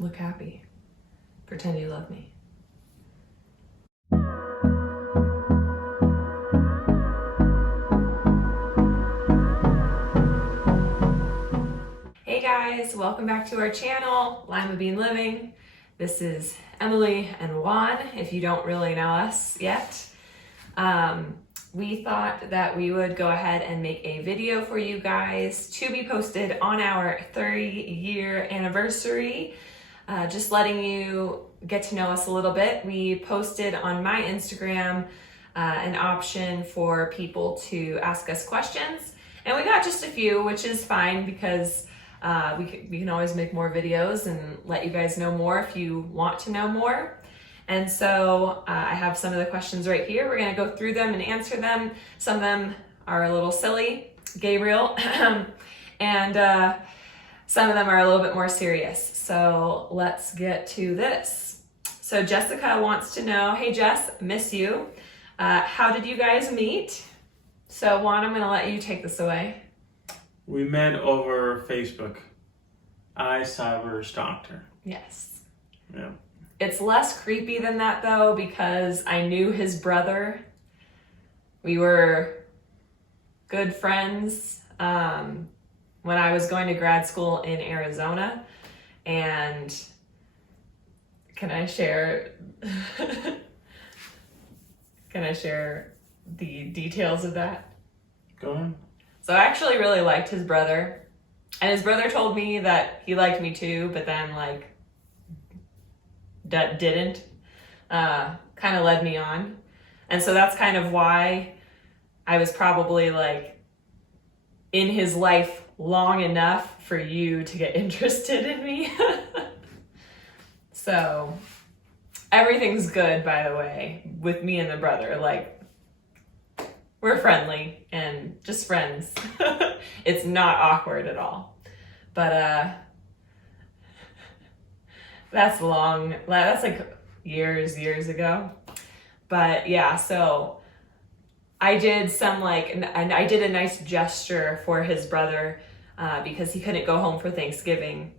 look happy. Pretend you love me. Hey guys, welcome back to our channel, Limabean Living. This is Emily and Juan, if you don't really know us yet. We thought that we would go ahead and make a video for you guys to be posted on our 30-year anniversary. Just letting you get to know us a little bit. We posted on my Instagram an option for people to ask us questions, and we got just a few, which is fine because we can always make more videos and let you guys know more if you want to know more. And so I have some of the questions right here. We're gonna go through them and answer them. Some of them are a little silly, Gabriel, and some of them are a little bit more serious. So let's get to this. So Jessica wants to know, hey Jess, miss you. How did you guys meet? So Juan, I'm gonna let you take this away. We met over Facebook. I cyber stalked her. Yes. Yeah. It's less creepy than that though, because I knew his brother. We were good friends when I was going to grad school in Arizona. And can I share the details of that? Go on. So I actually really liked his brother, and his brother told me that he liked me too, but then like that didn't, kind of led me on. And so that's kind of why I was probably like in his life long enough for you to get interested in me. So everything's good, by the way, with me and the brother. Like, we're friendly and just friends. It's not awkward at all. But that's like years ago. But yeah, so I did and I did a nice gesture for his brother because he couldn't go home for Thanksgiving.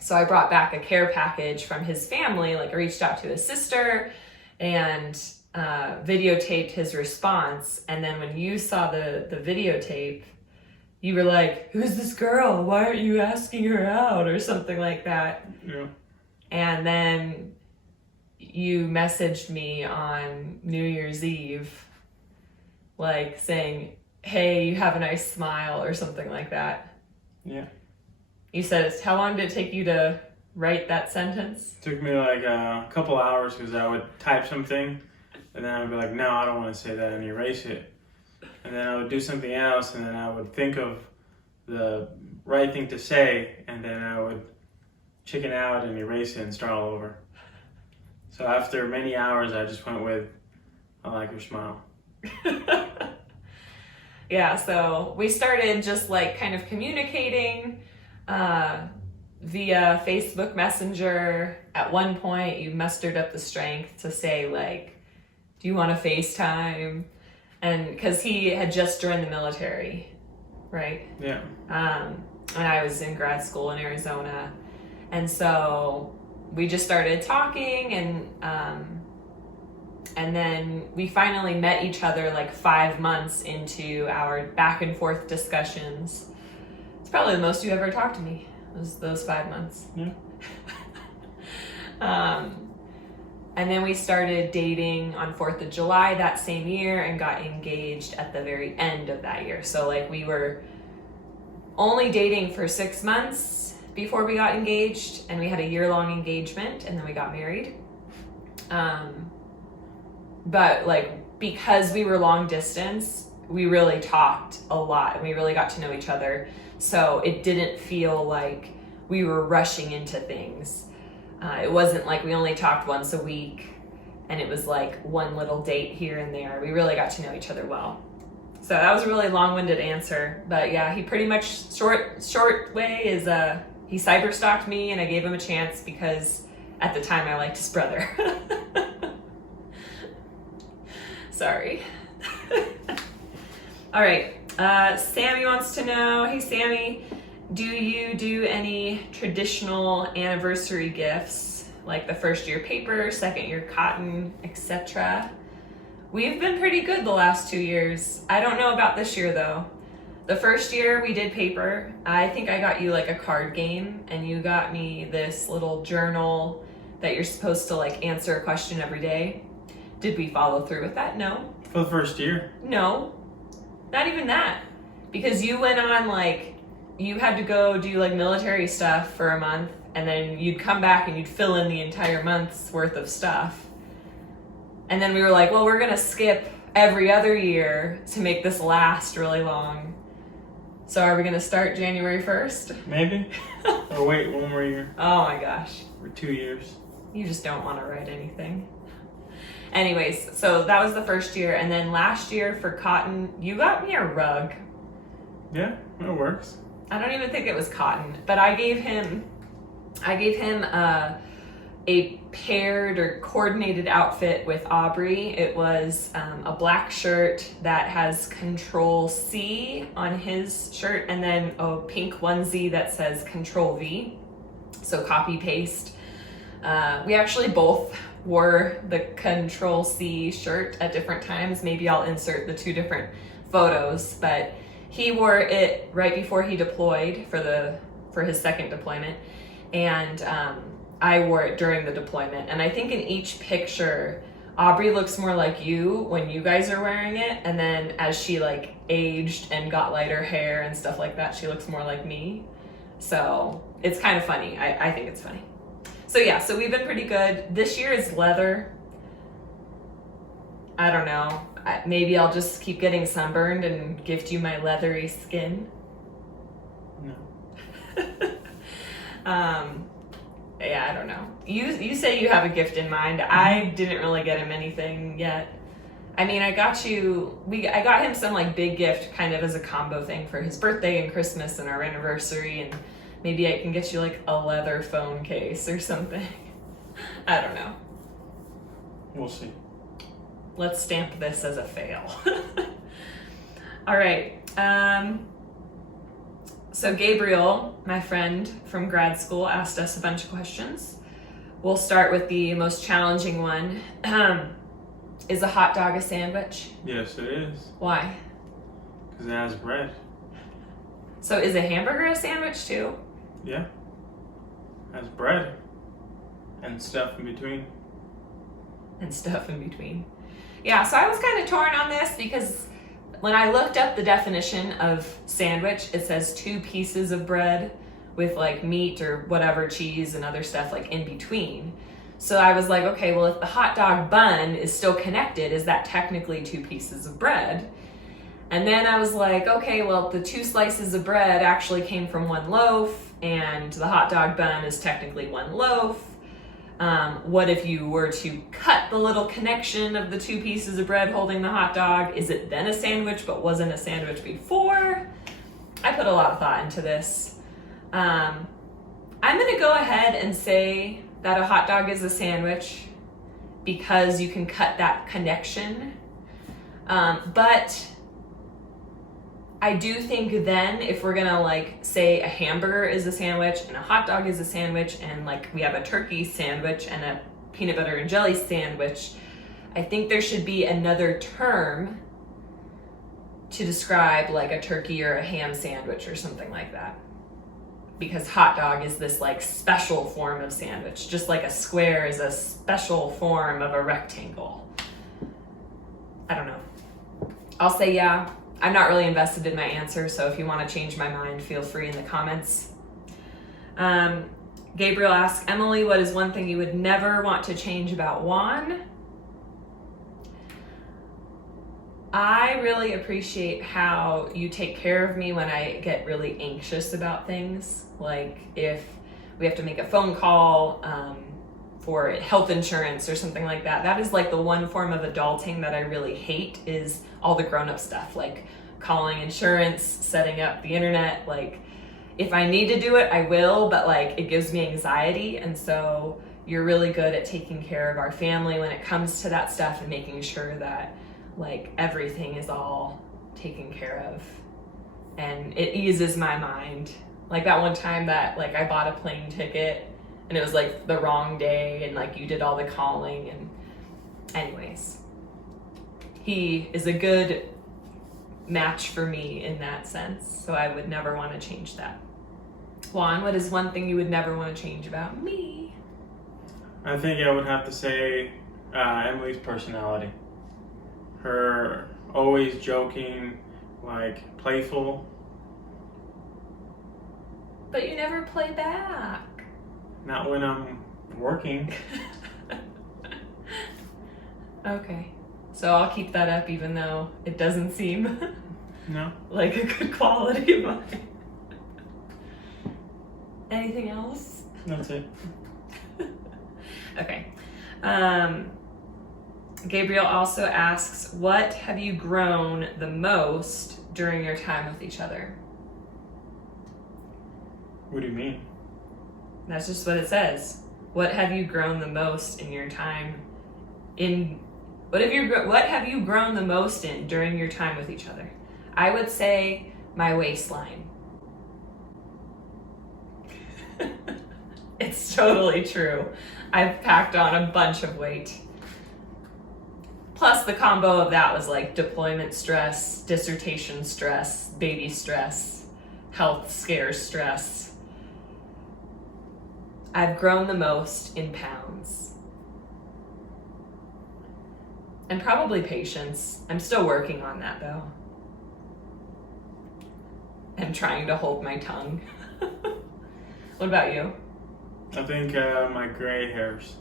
So I brought back a care package from his family. Like, I reached out to his sister and videotaped his response. And then when you saw the videotape, you were like, who's this girl? Why aren't you asking her out? Or something like that. Yeah. And then you messaged me on New Year's Eve, like saying, hey, you have a nice smile or something like that. Yeah. You said, how long did it take you to write that sentence? It took me like a couple hours because I would type something and then I would be like, no, I don't want to say that, and erase it. And then I would do something else and then I would think of the right thing to say and then I would chicken out and erase it and start all over. So after many hours, I just went with, I like your smile. Yeah, so we started just like kind of communicating via Facebook Messenger. At one point, you mustered up the strength to say like, do you want to FaceTime? And because he had just joined the military, right? Yeah. And I was in grad school in Arizona. And so we just started talking, and then we finally met each other like 5 months into our back and forth discussions. It's probably the most you ever talked to me, those 5 months. Yeah. And then we started dating on 4th of July that same year and got engaged at the very end of that year. So like we were only dating for 6 months before we got engaged, and we had a year-long engagement, and then we got married. But like, because we were long distance, we really talked a lot and we really got to know each other. So it didn't feel like we were rushing into things. It wasn't like we only talked once a week and it was like one little date here and there. We really got to know each other well. So that was a really long-winded answer, but yeah, he pretty much, short way is he cyber stalked me, and I gave him a chance because at the time I liked his brother. Sorry. All right, Sammy wants to know, hey Sammy, Do you do any traditional anniversary gifts, like the first year paper, second year cotton, etc.? We've been pretty good the last 2 years. I don't know about this year though. The first year we did paper. I think I got you like a card game, and you got me this little journal that you're supposed to like answer a question every day. Did we follow through with that? No. For the first year? No, not even that. Because you went on like, you had to go do like military stuff for a month, and then you'd come back and you'd fill in the entire month's worth of stuff. And then we were like, well, we're gonna skip every other year to make this last really long. So are we gonna start January 1st? Maybe. Or wait, one more year. Oh my gosh. For 2 years. You just don't want to write anything. Anyways, so that was the first year. And then last year for cotton, you got me a rug. Yeah, it works. I don't even think it was cotton, but I gave him a paired or coordinated outfit with Aubrey. It was a black shirt that has Control C on his shirt, and then a pink onesie that says Control V. So copy paste. We actually both wore the Control C shirt at different times. Maybe I'll insert the 2 different photos, but he wore it right before he deployed for his second deployment, and I wore it during the deployment. And I think in each picture, Aubrey looks more like you when you guys are wearing it, and then as she like aged and got lighter hair and stuff like that, she looks more like me. So it's kind of funny. I think it's funny. So yeah, so we've been pretty good. This year is leather. I don't know. Maybe I'll just keep getting sunburned and gift you my leathery skin. No. Yeah, I don't know. You say you have a gift in mind. I didn't really get him anything yet. I mean, I got him some like big gift kind of as a combo thing for his birthday and Christmas and our anniversary, and maybe I can get you like a leather phone case or something. I don't know. We'll see. Let's stamp this as a fail. All right. So Gabriel, my friend from grad school, asked us a bunch of questions. We'll start with the most challenging one. Is a hot dog a sandwich? Yes, it is. Why? Because it has bread. So is a hamburger a sandwich too? Yeah. It has bread. And stuff in between. And stuff in between. Yeah, so I was kind of torn on this because when I looked up the definition of sandwich, it says 2 pieces of bread with like meat or whatever, cheese and other stuff like in between. So I was like, okay, well, if the hot dog bun is still connected, is that technically 2 pieces of bread? And then I was like, okay, well, the 2 slices of bread actually came from 1 loaf, and the hot dog bun is technically 1 loaf. What if you were to cut the little connection of the 2 pieces of bread holding the hot dog? Is it then a sandwich but wasn't a sandwich before? I put a lot of thought into this. I'm gonna go ahead and say that a hot dog is a sandwich because you can cut that connection. But I do think then if we're gonna like say a hamburger is a sandwich and a hot dog is a sandwich, and like we have a turkey sandwich and a peanut butter and jelly sandwich, I think there should be another term to describe like a turkey or a ham sandwich or something like that. Because hot dog is this like special form of sandwich, just like a square is a special form of a rectangle. I don't know. I'll say yeah. I'm not really invested in my answer, so if you want to change my mind, feel free in the comments. Gabriel asks, Emily, what is one thing you would never want to change about Juan? I really appreciate how you take care of me when I get really anxious about things. Like if we have to make a phone call for health insurance or something like that. That is like the one form of adulting that I really hate, is all the grown-up stuff, like calling insurance, setting up the internet. Like if I need to do it, I will, but like it gives me anxiety. And so you're really good at taking care of our family when it comes to that stuff and making sure that like everything is all taken care of. And it eases my mind Like that one time that like I bought a plane ticket and it was like the wrong day and like you did all the calling and anyways. He is a good match for me in that sense, so I would never want to change that. Juan, what is one thing you would never want to change about me? I think I would have to say Emily's personality. Her always joking, like playful. But you never play back. Not when I'm working. Okay. So I'll keep that up even though it doesn't seem No. like a good quality of mine. Anything else? That's it. Okay. Gabriel also asks, what have you grown the most during your time with each other? What do you mean? That's just what it says. What have you grown the most in your time in what have you grown the most in during your time with each other? I would say my waistline. It's totally true. I've packed on a bunch of weight. Plus the combo of that was like deployment stress, dissertation stress, baby stress, health scare stress. I've grown the most in pounds. And probably patience. I'm still working on that though. And trying to hold my tongue. What about you? I think my gray hairs.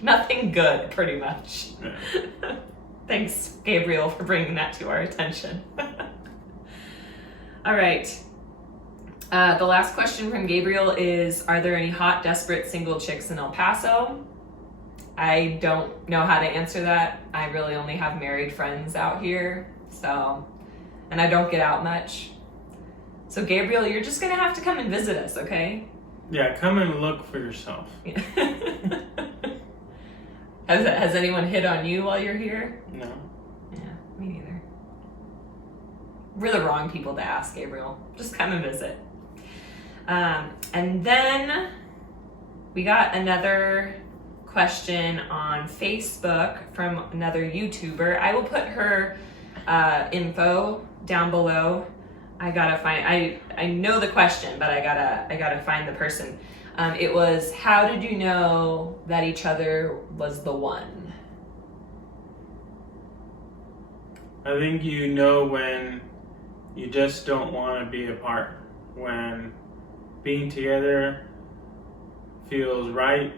Nothing good, pretty much. Yeah. Thanks, Gabriel, for bringing that to our attention. All right. The last question from Gabriel is, are there any hot, desperate single chicks in El Paso? I don't know how to answer that. I really only have married friends out here, and I don't get out much. So Gabriel, you're just gonna have to come and visit us, okay? Yeah, come and look for yourself. Has anyone hit on you while you're here? No. Yeah, me neither. We're the wrong people to ask, Gabriel. Just come and visit. And then we got another question on Facebook from another YouTuber. I will put her info down below. I gotta find. I know the question, but I gotta find the person. It was, how did you know that each other was the one? I think you know when you just don't want to be apart. When being together feels right,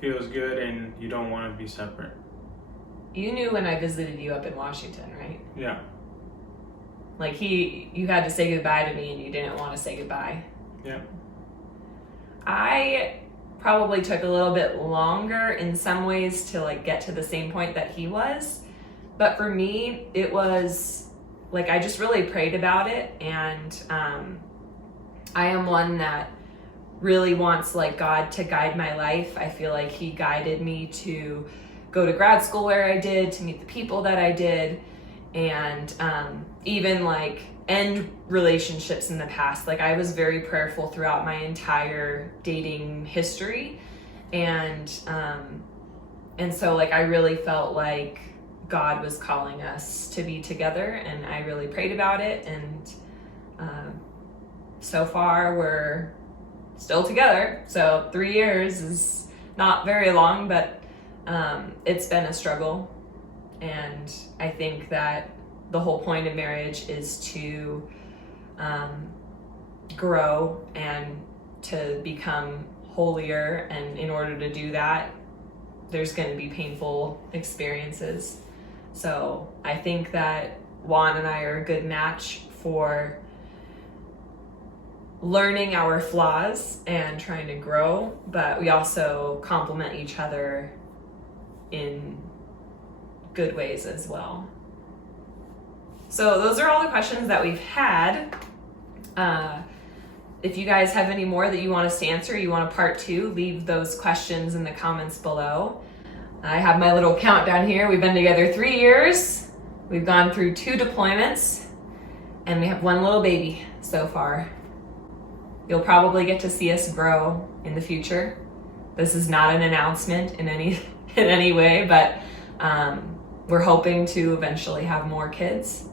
feels good, and you don't want to be separate. You knew when I visited you up in Washington, right? Yeah. Like you had to say goodbye to me and you didn't want to say goodbye. Yeah. I probably took a little bit longer in some ways to like get to the same point that he was. But for me, it was like, I just really prayed about it. And I am one that really wants like God to guide my life. I feel like he guided me to go to grad school where I did, to meet the people that I did, and even like end relationships in the past. Like I was very prayerful throughout my entire dating history, and so like I really felt like God was calling us to be together, and I really prayed about it, and so far we're still together. So 3 years is not very long, but it's been a struggle, and I think that the whole point of marriage is to grow and to become holier, and in order to do that, there's going to be painful experiences. So I think that Juan and I are a good match for learning our flaws and trying to grow, but we also complement each other in good ways as well. So those are all the questions that we've had. If you guys have any more that you want us to answer, you want a part 2, leave those questions in the comments below. I have my little countdown here. We've been together 3 years. We've gone through 2 deployments, and we have 1 little baby so far. You'll probably get to see us grow in the future. This is not an announcement in any way, but we're hoping to eventually have more kids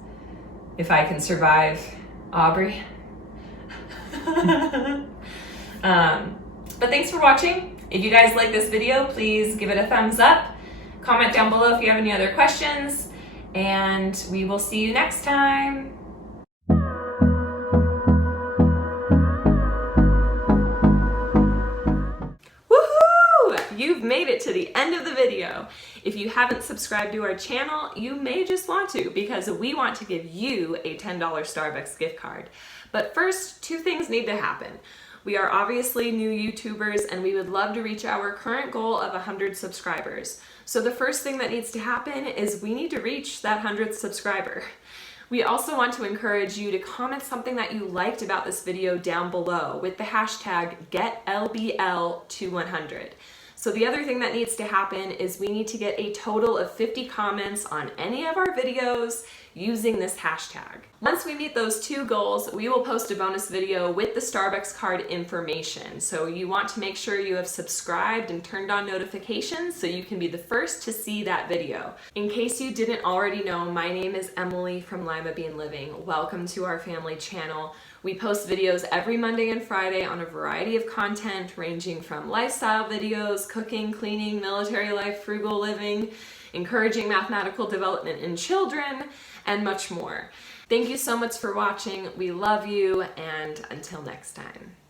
if I can survive Aubrey. But thanks for watching. If you guys like this video, please give it a thumbs up. Comment down below if you have any other questions, and we will see you next time. Woohoo! You've made it to the end of the video. If you haven't subscribed to our channel, you may just want to, because we want to give you a $10 Starbucks gift card. But first, two things need to happen. We are obviously new YouTubers, and we would love to reach our current goal of 100 subscribers. So the first thing that needs to happen is we need to reach that 100th subscriber. We also want to encourage you to comment something that you liked about this video down below with the hashtag GetLBL to100. So the other thing that needs to happen is we need to get a total of 50 comments on any of our videos using this hashtag. Once we meet those two goals, we will post a bonus video with the Starbucks card information. So you want to make sure you have subscribed and turned on notifications so you can be the first to see that video. In case you didn't already know, my name is Emily from Limabean Living. Welcome to our family channel. We post videos every Monday and Friday on a variety of content ranging from lifestyle videos, cooking, cleaning, military life, frugal living, encouraging mathematical development in children, and much more. Thank you so much for watching. We love you, and until next time.